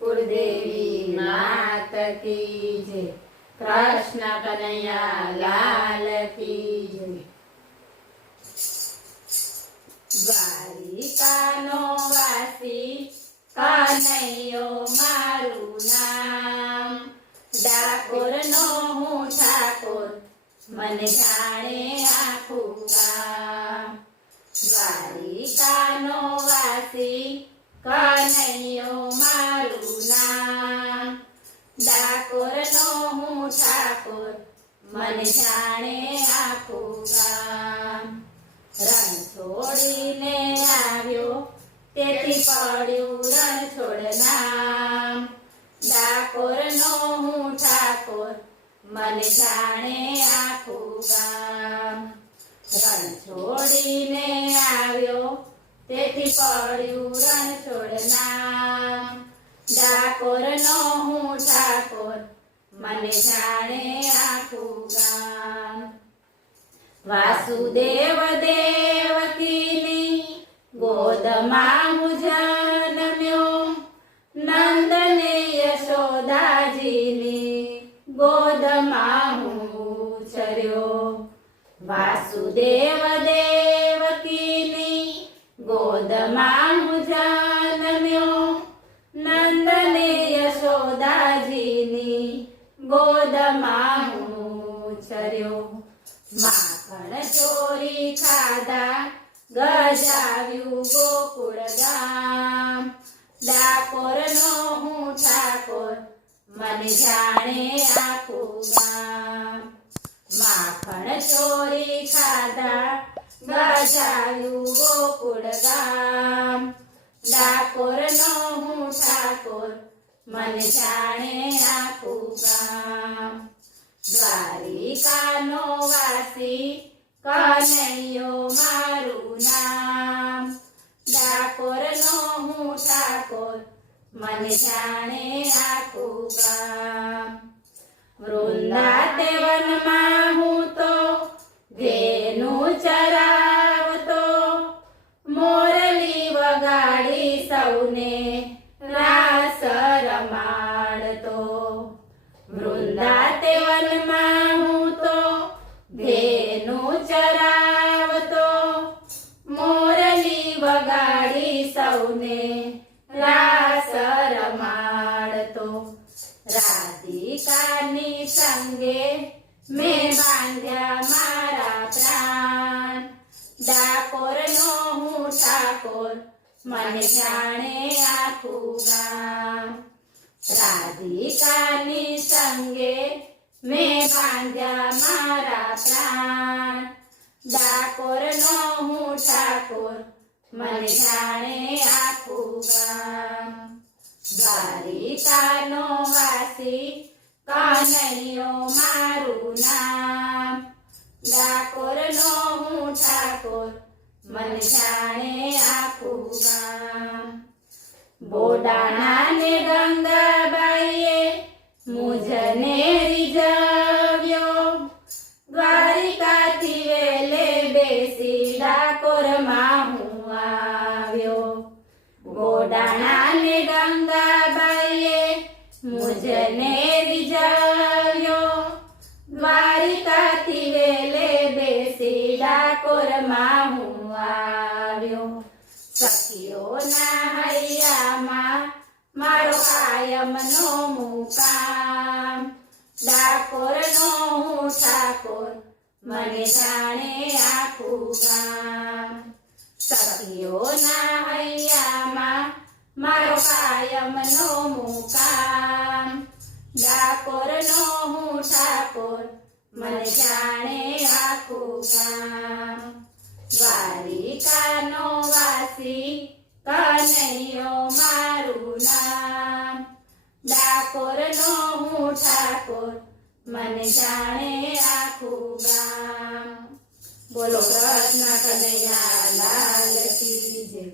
कुलदेवी मात की जय। कृष्ण कन्हैया लाल की जय। द्वारिकानो वासी कन्हैयो मारू नाम। डाकोरनो हूँ ठाकोर मन जाने आखू गाम। द्वारिकानो वासी कन्हैयो मारू नाम। डाकोरनो हूँ ठाकोर मन जाने आखू गाम। रण छोड़ीने આવ્યો તેથી પડ્યું રણછોડ નામ। ડાકોરનો હું ઠાકોર મને જાણે આખું ગામ। રણ છોડીને આવ્યો તેથી પડ્યું રણછોડ નામ। ડાકોરનો હું ઠાકોર મને જાણે આખું ગામ। વાસુદેવ દેવકીની ગોદમાં હું જન્મ્યો। નંદને યશોદાજીની ગોદમાં હું ઉછર્યો। વાસુદેવ દેવકીની ગોદમાં હું જન્મ્યો। નંદને યશોદાજીની ગોદમાં હું ઉછર્યો। માખણ ચોરી ખાધા ગજાવ્યું ગોકુળ ગામ। ડાકોરનો હું ઠાકોર મને જાણે આખું ગામ। માખણ ચોરી ખાધા ગજાવ્યું ગોકુળ ગામ। ડાકોરનો હું ઠાકોર મને જાણે આખું ગામ। દ્વારિકાનો વાસી કનૈયો મારું નામ। ડાકોરનો હું ઠાકોર મને જાણે આખું ગામ। વૃંદાવનમાં હું તો ધેનું ચરાવતો। મોરલી વગાડી સૌને રાસ રમાડતો। વૃંદાવનમાં હું તો ધેનું ચરાવતો। મોરલી વગાડી સૌને રાસ રમાડતો। રાધિકાની સંગે મેં બાંધ્યા મારા પ્રાણ। ડાકોરનો હું ઠાકોર મને જાણે આખું ગામ। રાધિકાની સંગે મેં બાંધ્યા મારા પ્રાણ। ડાકોરનો હું ઠાકોર મને જાણે આખું ગામ। દ્વારિકાનો વાસી કનૈયો મારું નામ। ડાકોરનો હું ઠાકોર મને જાણે આખું ગામ। બોડાણાને ગંગાબાઈએ મુજને રીઝવ્યો। દ્વારિકાથી વેલે બેસી ડાકોરમાં હું આવ્યો। બોડાણાને ગંગાબાઈએ મુજને રીઝવ્યો। દ્વારિકાથી વેલે બેસી ડાકોરમાં હું આવ્યો। સખીઓના હૈયામાં મારો કાયમનો મુકામ। ડાકોરનો હું ઠાકોર મને જાણે આખું ગામ। સખીઓના હૈયામાં મારો કાયમનો મુકામ। ડાકોરનો હું ઠાકોર મને જાણે આખું ગામ। દ્વારિકાનો વાસી કનૈયો મારું નામ। ડાકોરનો હું ઠાકોર મને જાણે આખું ગામ। બોલો કૃષ્ણ કનૈયા લાલ કી જય।